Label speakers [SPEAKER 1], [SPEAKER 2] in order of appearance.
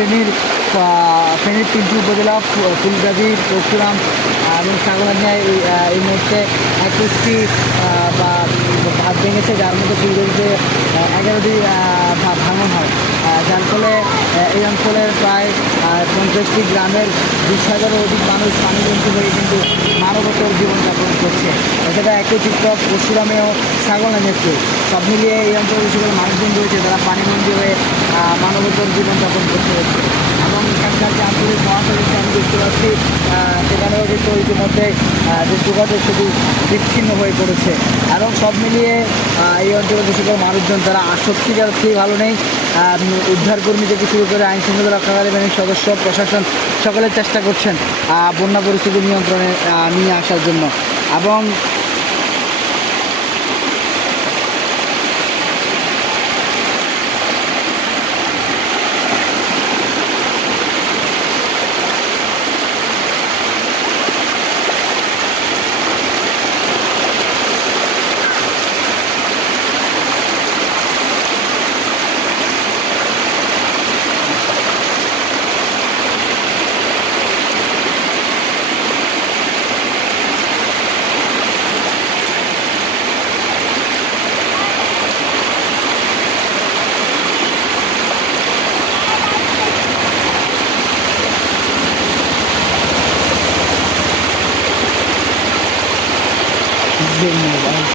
[SPEAKER 1] আহ, ফেনীর তিনটি উপজেলা ফুলগাজী পরশুরাম এবং সাগরানিয়া এই মুহূর্তে একুশটি বা ভাত ভেঙেছে যার মধ্যে ফুলগাজীতে এগারোটি ভাঙন হয়। যার ফলে এই অঞ্চলের প্রায় পঞ্চাশটি গ্রামের বিশ হাজারের অধিক মানুষ পানিবন্দী হয়ে কিন্তু মানবতর জীবনযাপন করছে। এছাড়া একই চিত্র পরশুরামেও নেমেছে সব মিলিয়ে এই অঞ্চলে যে সকল মানুষজন রয়েছে তারা পানিবন্দী হয়ে মানবতর জীবনযাপন করতে হচ্ছে। এবং এখানকার যে আঞ্চলিক মহাসড়কটি আমি দেখতে পাচ্ছি সেখানেও কিন্তু ইতিমধ্যে যে যোগাযোগ সেটি বিচ্ছিন্ন হয়ে পড়েছে। এবং সব মিলিয়ে এই অঞ্চলের যে সকল মানুষজন, তারা আসক্তি যাচ্ছি ভালো নেই উদ্ধারকর্মী থেকে শুরু করে আইন শৃঙ্খলা রক্ষাকারী বাহিনীর সদস্য, প্রশাসন, সকলে চেষ্টা করছেন বন্যা পরিস্থিতি নিয়ন্ত্রণে নিয়ে আসার জন্য। এবং Bình.